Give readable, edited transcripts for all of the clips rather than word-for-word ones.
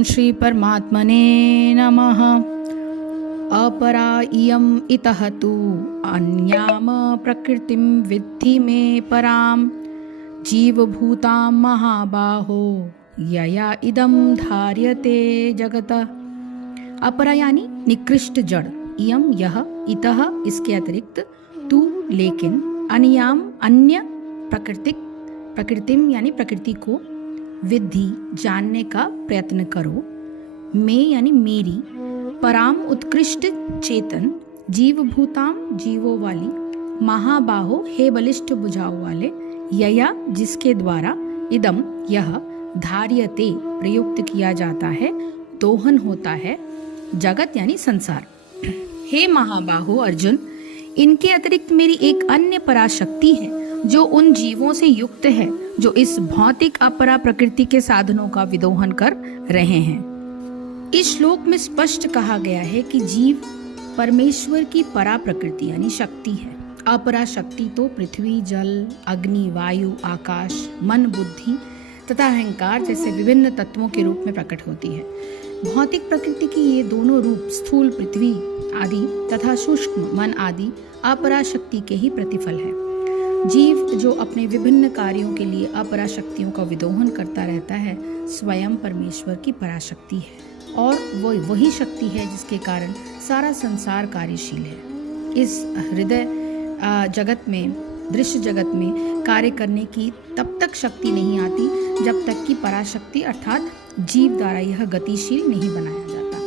ओम श्री परमात्मने नमः। अपरा इयम् इतः तु अन्याम प्रकृतिं विद्धि मे परां जीवभूतां महाबाहो यया इदं धार्यते जगत। अपरा यानी निकृष्ट जड़, इयम यह, इतः इसके अतिरिक्त, तू लेकिन, अन्याम अन्य, प्रकृतिम यानी प्रकृति को, विद्धि जानने का प्रयत्न करो, मैं यानी मेरी, पराम उत्कृष्ट चेतन, जीवभूताम जीवों वाली, महाबाहो हे बलिष्ठ भुजाओं वाले, यया जिसके द्वारा, इदम यह, धार्यते प्रयुक्त किया जाता है, दोहन होता है, जगत यानी संसार। हे महाबाहो अर्जुन, इनके अतिरिक्त मेरी एक अन्य पराशक्ति है जो उन जीवों से युक्त है जो इस भौतिक अपरा प्रकृति के साधनों का विदोहन कर रहे हैं। इस श्लोक में स्पष्ट कहा गया है कि जीव परमेश्वर की परा प्रकृति यानी शक्ति है। अपरा शक्ति तो पृथ्वी, जल, अग्नि, वायु, आकाश, मन, बुद्धि तथा अहंकार जैसे विभिन्न तत्वों के रूप में प्रकट होती है। भौतिक प्रकृति की ये दोनों रूप स्थूल पृथ्वी आदि तथा सूक्ष्म मन आदि अपरा शक्ति के ही प्रतिफल है। जीव जो अपने विभिन्न कार्यों के लिए अपरा शक्तियों का विदोहन करता रहता है, स्वयं परमेश्वर की पराशक्ति है और वो वही शक्ति है जिसके कारण सारा संसार कार्यशील है। इस हृदय जगत में, दृश्य जगत में कार्य करने की तब तक शक्ति नहीं आती जब तक कि पराशक्ति अर्थात जीव द्वारा यह गतिशील नहीं बनाया जाता।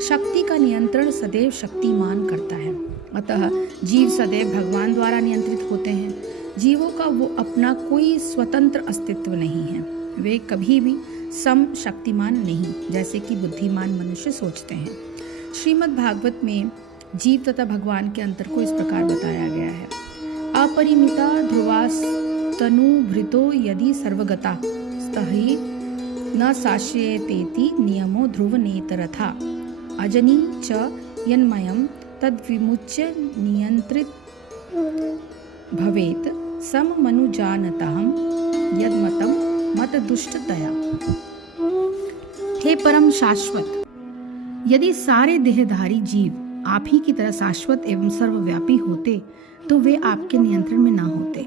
शक्ति का नियंत्रण सदैव शक्तिमान करता है, अतः जीव सदैव भगवान द्वारा नियंत्रित होते हैं। जीवों का वो अपना कोई स्वतंत्र अस्तित्व नहीं है, वे कभी भी सम शक्तिमान नहीं जैसे कि बुद्धिमान मनुष्य सोचते हैं। श्रीमद् भागवत में जीव तथा भगवान के अंतर को इस प्रकार बताया गया है। अपरिमिता ध्रुवास्तनुभृतो यदि सर्वगता स्तहि न साश्यतेति नियमो ध्रुव नेतरथा अजनी च यन्मयम् तद्विमुच्य नियंत्रित भवेत सम मनुजानतहम यद्मतम मत दुष्टतया। हे परम शाश्वत, यदि सारे देहधारी जीव आप ही की तरह शाश्वत एवं सर्वव्यापी होते तो वे आपके नियंत्रण में ना होते,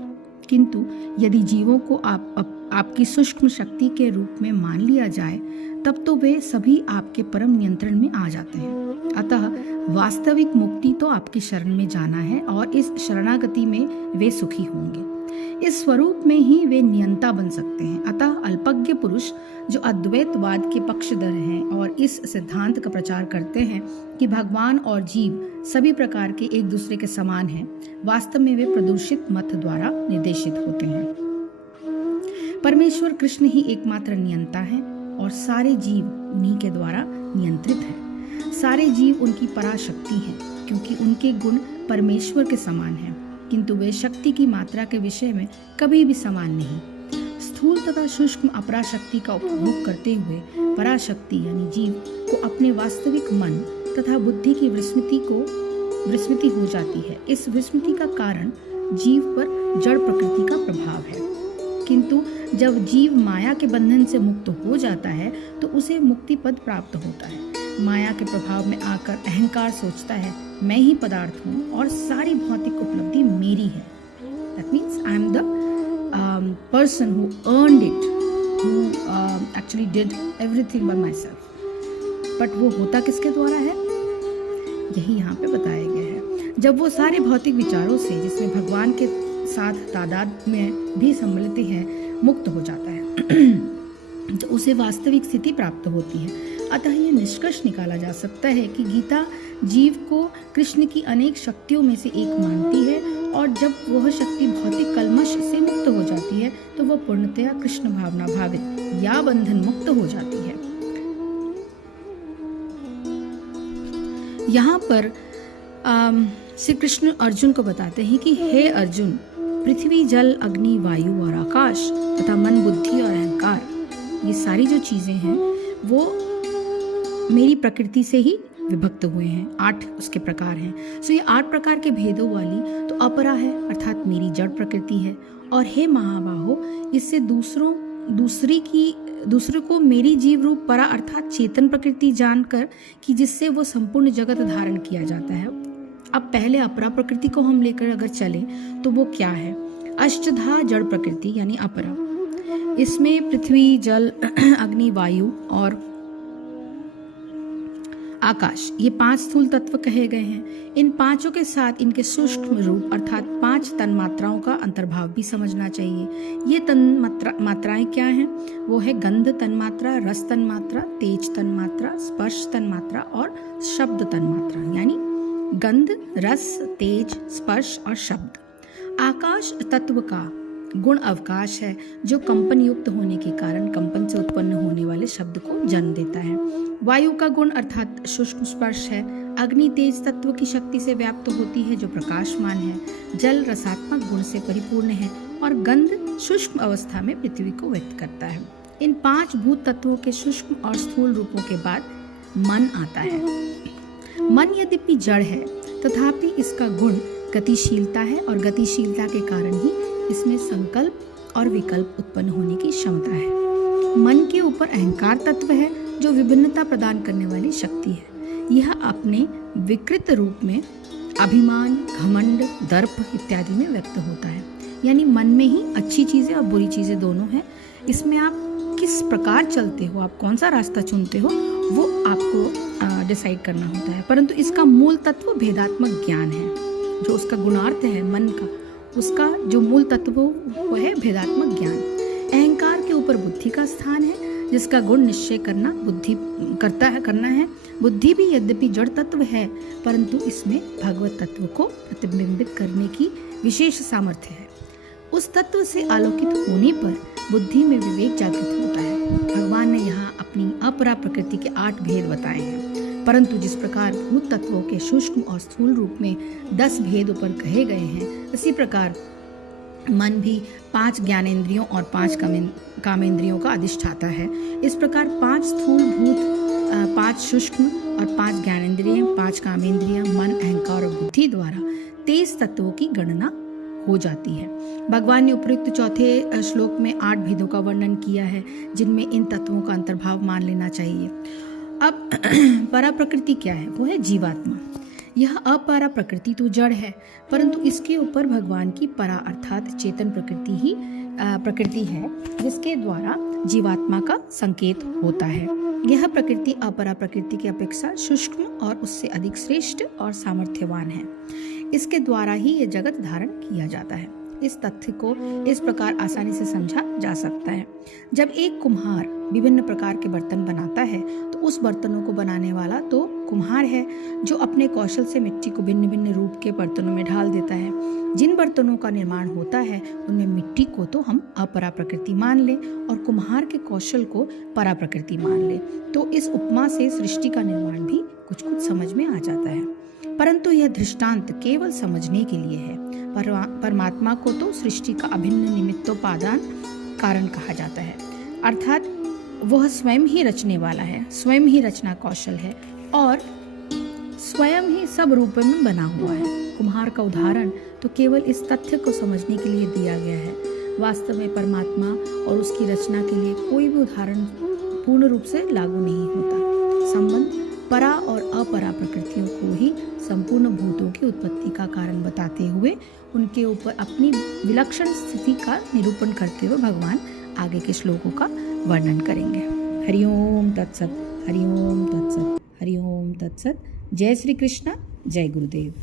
किंतु यदि जीवों को आपकी सूक्ष्म शक्ति के रूप में मान लिया जाए तब तो वे सभी आपके परम नियंत्रण में आ जाते हैं। अतः वास्तविक मुक्ति तो आपकी शरण में जाना है और इस शरणागति में वे सुखी होंगे। इस स्वरूप में ही वे नियंता बन सकते हैं। अतः अल्पज्ञ पुरुष जो अद्वैतवाद के पक्षधर हैं और इस सिद्धांत का प्रचार करते हैं कि भगवान और जीव सभी प्रकार के एक दूसरे के समान हैं, वास्तव में वे प्रदूषित मत द्वारा निर्देशित होते हैं। परमेश्वर कृष्ण ही एकमात्र नियंता है और सारे जीव उन्हीं के द्वारा नियंत्रित हैं। सारे जीव उनकी पराशक्ति हैं क्योंकि उनके गुण परमेश्वर के समान हैं, किंतु वे शक्ति की मात्रा के विषय में कभी भी समान नहीं। स्थूल तथा सूक्ष्म अपराशक्ति का उपभोग करते हुए पराशक्ति यानी जीव को अपने वास्तविक मन तथा बुद्धि की विस्मृति हो जाती है। इस विस्मृति का कारण जीव पर जड़ प्रकृति का प्रभाव है, किंतु जब जीव माया के बंधन से मुक्त हो जाता है तो उसे मुक्ति पद प्राप्त होता है। माया के प्रभाव में आकर अहंकार सोचता है मैं ही पदार्थ हूँ और सारी भौतिक उपलब्धि मेरी है। That means I am the person who earned it, who actually did everything by myself. But वो होता किसके द्वारा है, यही यहाँ पे बताया गया है। जब वो सारे भौतिक विचारों से, जिसमें भगवान के साथ तादाद में भी सम्मिलित है, मुक्त हो जाता है तो उसे वास्तविक स्थिति प्राप्त होती है। अतः यह निष्कर्ष निकाला जा सकता है कि गीता जीव को कृष्ण की अनेक शक्तियों में से एक मानती है और जब वह शक्ति भौतिक कल्मश से मुक्त हो जाती है तो वह पूर्णतया कृष्ण भावना भावित या बंधन मुक्त हो जाती है। यहाँ पर श्री कृष्ण अर्जुन को बताते हैं कि हे अर्जुन, पृथ्वी, जल, अग्नि, वायु और आकाश तथा मन, बुद्धि और अहंकार, ये सारी जो चीजें हैं वो मेरी प्रकृति से ही विभक्त हुए हैं। 8 उसके प्रकार हैं। सो ये 8 प्रकार के भेदों वाली तो अपरा है, अर्थात मेरी जड़ प्रकृति है। और हे महाबाहो, इससे दूसरों दूसरे को मेरी जीव रूप परा अर्थात चेतन प्रकृति जानकर कि जिससे वो संपूर्ण जगत धारण किया जाता है। अब पहले अपरा प्रकृति को हम लेकर अगर चलें तो वो क्या है? अष्टधा जड़ प्रकृति यानी अपरा। इसमें पृथ्वी, जल, अग्नि, वायु और आकाश, ये 5 स्थूल तत्व कहे गए हैं। इन पांचों के साथ इनके सूक्ष्म रूप अर्थात 5 तन्मात्राओं का अंतर्भाव भी समझना चाहिए। ये तन्मात्राएं क्या हैं? वो है गंध तन्मात्रा, रस तन्मात्रा, तेज तन्मात्रा, स्पर्श तन्मात्रा और शब्द तन्मात्रा, यानी गंध, रस, तेज, स्पर्श और शब्द। आकाश तत्व का गुण अवकाश है, जो कंपन युक्त होने के कारण कंपन से उत्पन्न होने वाले शब्द को जन्म देता है। वायु का गुण अर्थात सूक्ष्म स्पर्श है। अग्नि तेज तत्व की शक्ति से व्याप्त होती है, जो प्रकाशमान है। जल रसात्मक गुण से परिपूर्ण है और गंध शुष्क अवस्था में पृथ्वी को व्यक्त करता है। इन 5 भूत तत्वों के सूक्ष्म और स्थूल रूपों के बाद मन आता है। मन यद्यपि जड़ है तथापि इसका गुण गतिशीलता है और गतिशीलता के कारण ही इसमें संकल्प और विकल्प उत्पन्न होने की क्षमता है। मन के ऊपर अहंकार तत्व है, जो विभिन्नता प्रदान करने वाली शक्ति है। यह अपने विकृत रूप में अभिमान, घमंड, दर्प इत्यादि में व्यक्त होता है। यानी मन में ही अच्छी चीजें और बुरी चीजें दोनों हैं। इसमें आप किस प्रकार चलते हो, आप कौन सा रास्ता चुनते हो, वो आपको डिसाइड करना होता है। परंतु इसका मूल तत्व भेदात्मक ज्ञान है। जो उसका गुणार्थ है मन का, उसका जो मूल तत्व वो है भेदात्मक ज्ञान। अहंकार के ऊपर बुद्धि का स्थान है, जिसका गुण निश्चय करना करना है। बुद्धि भी यद्यपि जड़ तत्व है, परंतु इसमें भगवत तत्व को प्रतिबिंबित करने की विशेष सामर्थ्य है। उस तत्व से आलोकित होने पर बुद्धि में विवेक जागृत होता है। भगवान ने यहाँ अपनी अपरा प्रकृति के 8 भेद बताए हैं, परंतु जिस प्रकार भूत तत्वों के सूक्ष्म और स्थूल रूप में 10 भेद ऊपर कहे गए हैं, उसी प्रकार मन भी 5 ज्ञानेंद्रियों और 5 कामेंद्रियों का अधिष्ठाता है। इस प्रकार 5 स्थूल भूत, 5 सूक्ष्म और 5 ज्ञानेंद्रिय, 5 कामेंद्रिय, मन, अहंकार और बुद्धि द्वारा 23 तत्वों की गणना हो जाती है। भगवान ने उपयुक्त चौथे श्लोक में 8 भेदों का वर्णन किया है, जिनमें इन तत्वों का अंतर्भाव मान लेना चाहिए। अब परा प्रकृति क्या है? वो है जीवात्मा। यह अपरा प्रकृति तो जड़ है, परंतु इसके ऊपर भगवान की परा अर्थात चेतन प्रकृति है, जिसके द्वारा जीवात्मा का संकेत होता है। यह प्रकृति अपरा प्रकृति की अपेक्षा सूक्ष्म और उससे अधिक श्रेष्ठ और सामर्थ्यवान है। इसके द्वारा ही यह जगत धारण किया जाता है। इस तथ्य को इस प्रकार आसानी से समझा जा सकता है। जब एक कुम्हार विभिन्न प्रकार के बर्तन बनाता है, तो उस बर्तनों को बनाने वाला तो कुम्हार है, जो अपने कौशल से मिट्टी को भिन्न भिन्न रूप के बर्तनों में ढाल देता है। जिन बर्तनों का निर्माण होता है, उनमें मिट्टी को तो हम अपरा प्रकृति मान ले और कुम्हार के कौशल को परा प्रकृति मान ले, तो इस उपमा से सृष्टि का निर्माण भी कुछ कुछ समझ में आ जाता है। परंतु यह दृष्टांत केवल समझने के लिए है। परमात्मा को तो सृष्टि का अभिन्न निमित्तोपादान कारण कहा जाता है, अर्थात वह स्वयं ही रचने वाला है, स्वयं ही रचना कौशल है और स्वयं ही सब रूप में बना हुआ है। कुम्हार का उदाहरण तो केवल इस तथ्य को समझने के लिए दिया गया है। वास्तव में परमात्मा और उसकी रचना के लिए कोई भी उदाहरण पूर्ण रूप से लागू नहीं होता। संबंध परा और अपरा प्रकृतियों को ही संपूर्ण भूतों की उत्पत्ति का कारण बताते हुए उनके ऊपर अपनी विलक्षण स्थिति का निरूपण करते हुए भगवान आगे के श्लोकों का वर्णन करेंगे। हरिओम तत्सत, हरिओम तत्सत, हरिओम तत्सत। जय श्री कृष्ण, जय गुरुदेव।